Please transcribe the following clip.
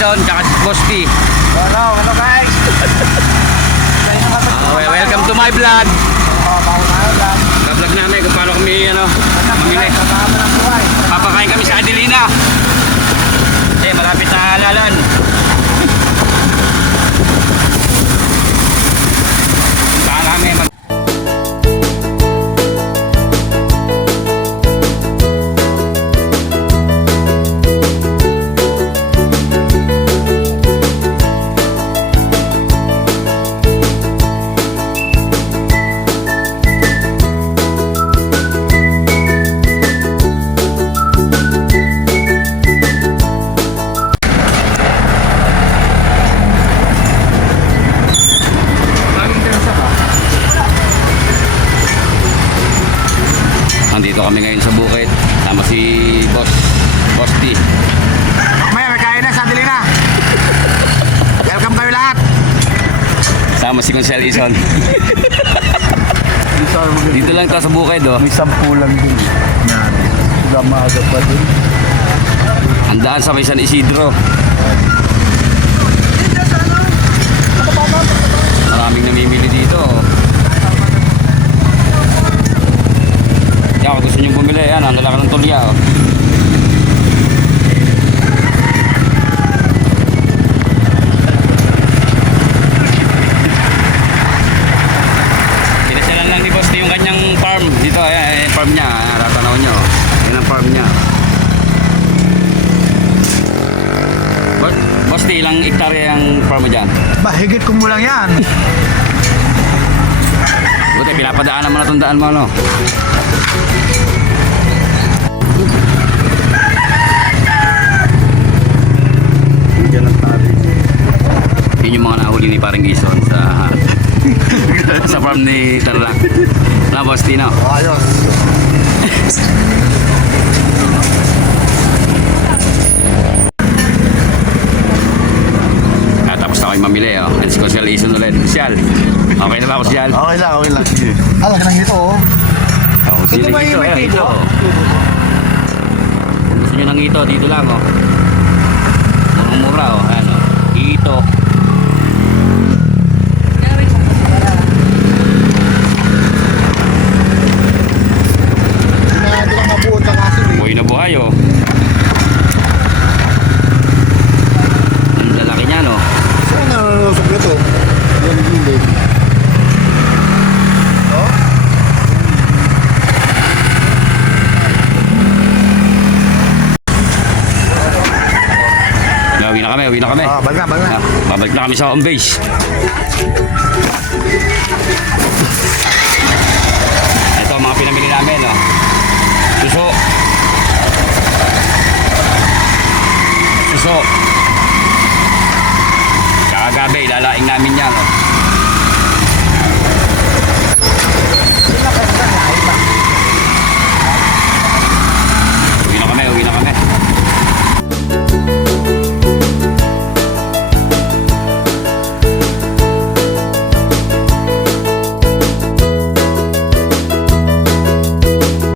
Ison, tsaka si Boss T. Hello guys. Welcome to my vlog. Bago tayo lang. Vlog namin kung paano kami mamili. Papakain kami sa Adelina. Malapit na halalan. Saan kami Nandito kami ngayon sa bukid. Tama si Boss T. May kain na sa Adelina. Welcome kayo lahat. Sama si Consel Ison. Dito lang tayo sa bukid, oh. May 10 lang din. Yan. Gamaga pa din. Ang daan sa may San Isidro. Maraming namimili dito, oh. Kaya kung gusto nyo bumili, yan, ang lalaki ng tulya, oh. Pinasyalan lang ni Boss T yung kanyang farm. Dito, ayan, farm niya, tatanaw nyo. Yan ang farm niya. Boss T, ilang hektarya ang farm mo dyan? Higit ko mo lang yan. Buti, pinapadaan naman na itong daan mo, no? Yun yung mga nahuli ni Paring Ison sa sa farm ni Tarlac. Na, Boss T, no? Ayos. Tapos na kayo mamili, oh. At si Consel Ison ulit. Sial, okay na ba ako, Sial? Okay lang, okay lang. Laki lang dito, oh. Oh, Ito ba yung may ito. Kung gusto nyo ng ito, dito lang, oh. Murang-mura, oh. Ayan, oh. Ito. Hindi lang mabuot ang asin, eh. Buhay na buhay, oh. Ang lalaki niya, no? Saan nanunusok nito? Yan yung gilid. Oh? Uwi na kami. Balik na. Babalik na kami sa home base. Ito ang mga pinamili namin, no? Suso.